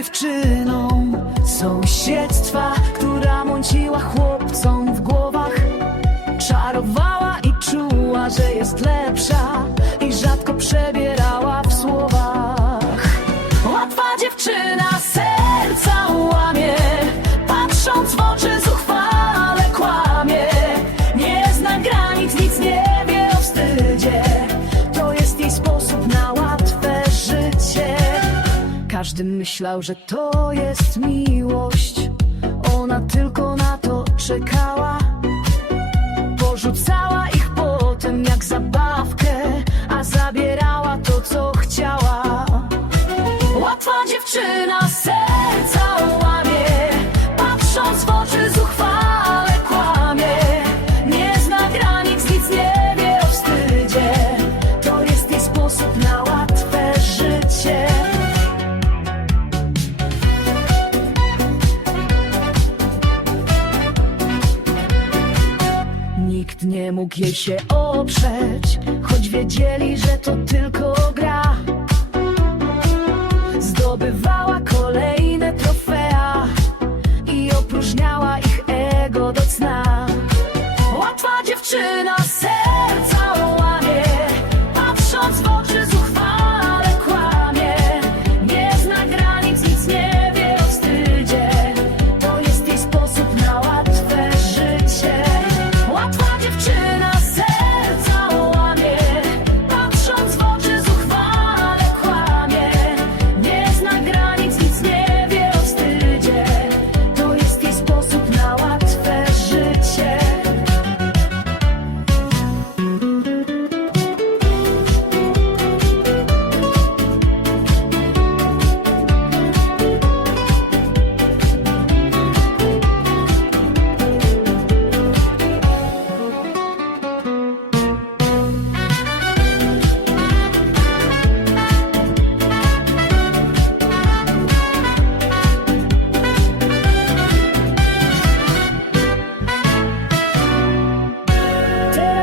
dziewczyną sąsiedztwa, która mąciła chłopcom w głowach. Czarowała i czuła, że jest lepsza i rzadko przebierała w słowa. Gdym myślał, że to jest miłość Ona tylko na to czekała. Porzucała nie mógł jej się oprzeć Choć wiedzieli, że to tylko gra. Zdobywała kolejne trofea I opróżniała ich ego do cna.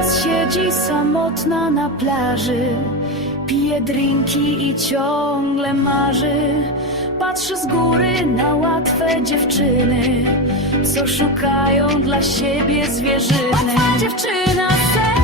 teraz siedzi samotna na plaży Pije drinki i ciągle marzy. Patrzy z góry na łatwe dziewczyny Co szukają dla siebie zwierzyny. Łatwa dziewczyna, ser